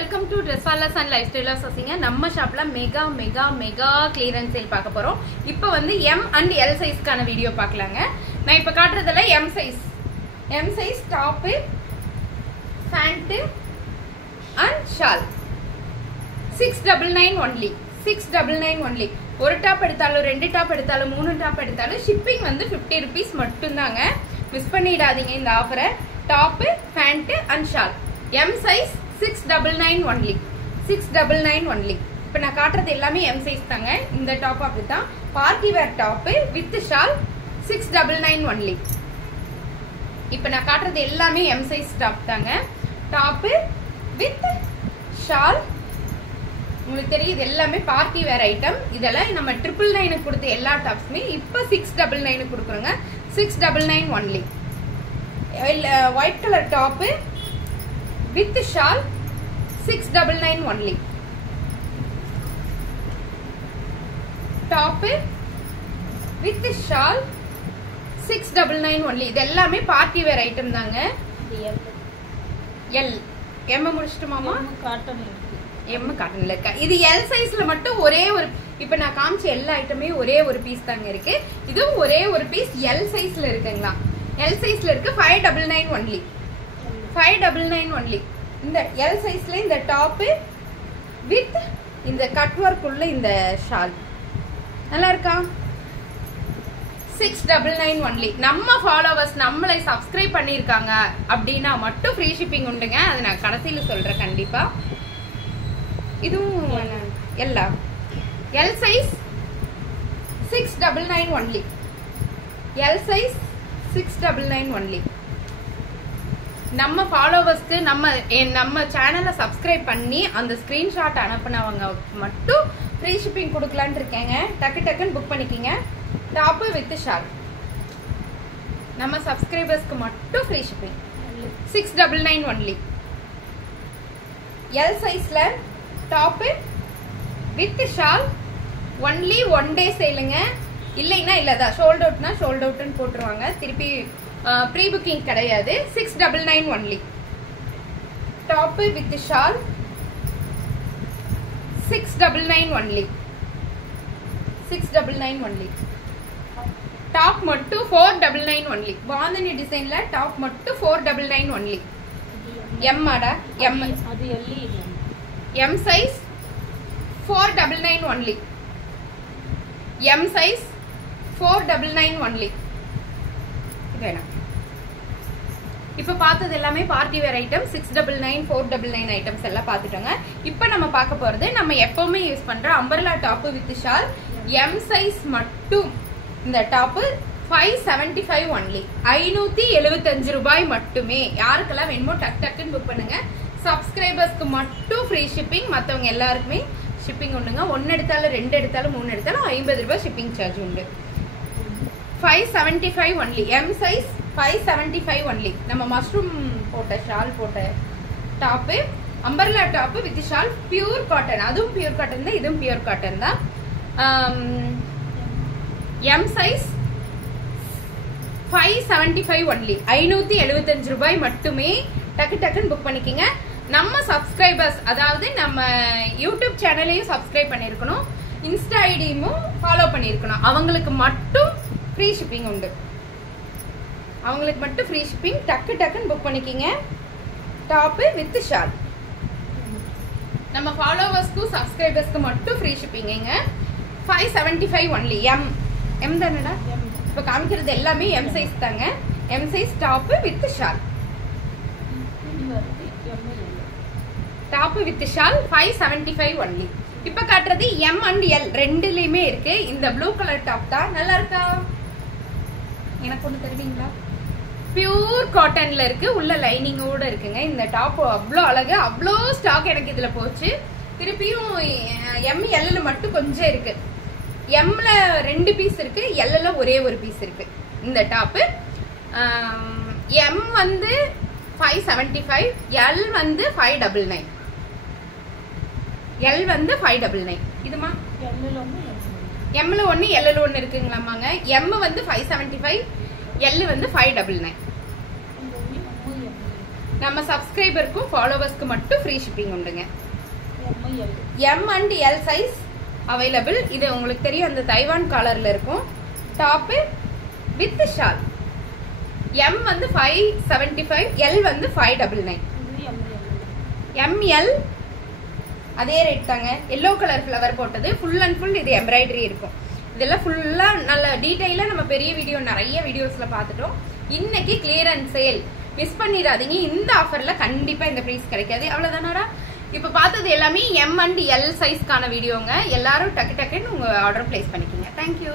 welcome to Dresswallas and Lifestyle Sasiங்க நம்ம ஷாப்ல mega clearance sale பார்க்க போறோம். இப்போ வந்து M and L சைஸ்க்கான வீடியோ பார்க்கலாங்க. நான் இப்போ காட்றதுல M size top, pant and shawl 699 only. 699 only. ஒரு டாப் எடுத்தாலும் ரெண்டு டாப் எடுத்தாலும் மூணு டாப் எடுத்தாலும் ஷிப்பிங் வந்து 50 rupees மட்டும்தாங்க. மிஸ் பண்ணிடாதீங்க இந்த ஆஃபரை. Top, pant and shawl M size 699 only. 699 only. இப்போ நான் காட்டுறது எல்லாமே M சைஸ் தாங்க. இந்த டாப் அப்படிதான் party wear top with shawl 699 only. இப்போ நான் காட்டுறது எல்லாமே M சைஸ் டாப் தாங்க. டாப் வித் ஷால் உங்களுக்கு தெரியுது எல்லாமே பார்ட்டி வேர் ஐட்டம். இதெல்லாம் நம்ம 999 கொடுத்த எல்லா டாப்ஸுமே இப்போ 699 கொடுக்குறோங்க. 699 only. White colour top with shawl 699 only. Top with shawl 699 only. இது எல்லாமே பார்ட்டி வேர் ஐட்டம் தாங்க. L M முடிச்சிட்டோமாமா? காட்டன் இருக்கு. M காட்டன்ல இருக்கு. இது L சைஸ்ல மட்டும் ஒரே ஒரு, இப்போ நான் காமிச்ச எல்லா ஐட்டமே ஒரே ஒரு பீஸ் தாங்க இருக்கு. இதுவும் ஒரே ஒரு பீஸ் L சைஸ்ல இருக்குங்களா? L சைஸ்ல இருக்கு 599 only. 599 only. இந்த L சைஸ்ல இந்த டாப் வித் இந்த கட் வர்க் உள்ள இந்த ஷால் நல்லா இருக்கா? 699 only. நம்ம ஃபாலோவர்ஸ் நம்மளை சப்ஸ்கிரைப் பண்ணிருக்காங்க அப்படின்னா மட்டும் ஃப்ரீ ஷிப்பிங் உண்டுங்க. அது நான் கடைசியில சொல்றேன் கண்டிப்பா. இதுவும் எல்லாம் L size 699 only. L size 699 only. நம்ம ஃபாலோவர்ஸ்க்கு நம்ம சேனலை சப்ஸ்கிரைப் பண்ணி அந்த ஸ்கிரீன்ஷாட் அனுப்புனவங்க மட்டும் ஃப்ரீ ஷிப்பிங் கொடுக்கலான்னு இருக்கேங்க. டக்குன்னு புக் பண்ணிக்கிங்க. டாப் வித் ஷால் நம்ம சப்ஸ்கிரைபர்ஸ்க்கு மட்டும் ஃப்ரீ ஷிப்பிங் 699 only. L சைஸ்ல top with shawl only 1 day சேலுங்க. இல்லைன்னா இல்லதான், ஷோல்ட் அவுட்னா ஷோல்ட் அவுட்னு போட்டுருவாங்க. திருப்பி ப்ரீ புக்கிங் கிடையாது. 699 only. Top with shawl 699 only. 699 only. Top மட்டும் 499 only. பாந்தனி டிசைன்ல டாப் மட்டும் 499 only. M ஆடா? M அது M size 499 only. M size 499 only. இப்ப பார்த்தது எல்லாமே பார்ட்டி வேர் ஐட்டம். 699 499 ஐட்டம்ஸ் எல்லாம் பார்த்துட்டோங்க. இப்ப நம்ம பார்க்க போறது நம்ம எப்பவுமே யூஸ் பண்ற umbrella top with shawl M size மட்டும். இந்த டாப் 575 only. 575 ரூபாய் மட்டுமே. யாருக்கெல்லாம் வேணுமோ டக்குன்னு புக் பண்ணுங்க. சப்ஸ்கிரைபர்ஸ்க்கு மட்டும் ஃப்ரீ ஷிப்பிங், மற்றவங்க எல்லாருக்குமே ஷிப்பிங் உண்டுங்க. 1 எடுத்தாலும் 2 எடுத்தாலும் 3 எடுத்தாலும் 50 ரூபாய் ஷிப்பிங் சார்ஜ் உண்டு. 575 only. M size 575 only. நம்ம மஷ்ரூம் போட்ட ஷால் போட்ட top, umbrella top with shawl pure cotton. அதுவும் பியூர் காட்டன் தான், இதுவும் பியூர் காட்டன் தான். M size 575 only. 575 ரூபாய் மட்டுமே. டக்குன்னு புக் பண்ணிக்கங்க. நம்ம சப்ஸ்கிரைபர்ஸ், அதாவது நம்ம யூடியூப் சேனலையும் சப்ஸ்கிரைப் பண்ணிருக்கணும், இன்ஸ்டா ஐடியும் ஃபாலோ பண்ணிருக்கணும். அவங்களுக்கு மட்டும் ஃப்ரீ ஷிப்பிங் உண்டு. அவங்களுக்கு மட்டும் ஃப்ரீ ஷிப்பிங். டக்குன்னு புக் பண்ணிக்கிங்க. டாப் வித் ஷால் நம்ம ஃபாலோவர்ஸ்க்கும் சப்ஸ்கிரைபர்ஸ்க்கு மட்டும் ஃப்ரீ ஷிப்பிங்க. 575 only. M தானடா? இப்போ காமிக்கிறது எல்லாமே M சைஸ் தாங்க. M size top with shawl. Top with shawl 575 only. இப்ப காட்டுறது M and L ரெண்டுலயுமே இருக்கு. இந்த ப்ளூ கலர் டாப் தான். நல்லா இருக்கா? எனக்கு ஒண்ணு தருவீங்களா? பியூர் காட்டன்ல இருக்கு, உள்ள லைனிங்கோட இருக்குங்க. இந்த டாப் அவ்வளோ அழகு, அவ்வளோ ஸ்டாக் எனக்கு இதுல போச்சு. திருப்பியும் M L மட்டும் கொஞ்சம் இருக்கு. Mல 2 பீஸ் இருக்கு, Lல ஒரே ஒரு பீஸ் இருக்கு. இந்த டாப் M வந்து 575, L வந்து 599. L வந்து 599. இதுமா Mல 1 Lல 1 இருக்குங்களாமாங்க. M வந்து 575, L வந்து 599. நம்ம சப்ஸ்கிரைபருக்கும் ஃபாலோவர்ஸ்க்கு மட்டும் ஃப்ரீ ஷிப்பிங் உண்டுங்க. M and L size available. இது உங்களுக்கு தெரியும், அந்த தைவான் காலர்ல இருக்கும். Top with shawl. M வந்து 575, L வந்து 599. ML அதே ரேட் தாங்க. எல்லோ கலர் ஃப்ளவர் போட்டது, ஃபுல் அண்ட் ஃபுல் இது எம்ப்ராய்டரி இருக்கும். இதெல்லாம் ஃபுல்லா நல்ல டீடைலா நம்ம பெரிய வீடியோ நிறைய வீடியோஸ்ல பார்த்துட்டோம். இன்னைக்கு கிளியரன்ஸ் சேல், மிஸ் பண்ணிடாதீங்க. இந்த ஆஃபர்ல கண்டிப்பா இந்த பிரைஸ் கிடைக்காது. அவ்வளவுதானடா. இப்ப பார்த்தது எல்லாமே M and L சைஸ்க்கான வீடியோங்க. எல்லாரும் டக்கு டக்குன்னு உங்க ஆர்டர் பிளேஸ் பண்ணிக்கோங்க. தேங்க்யூ.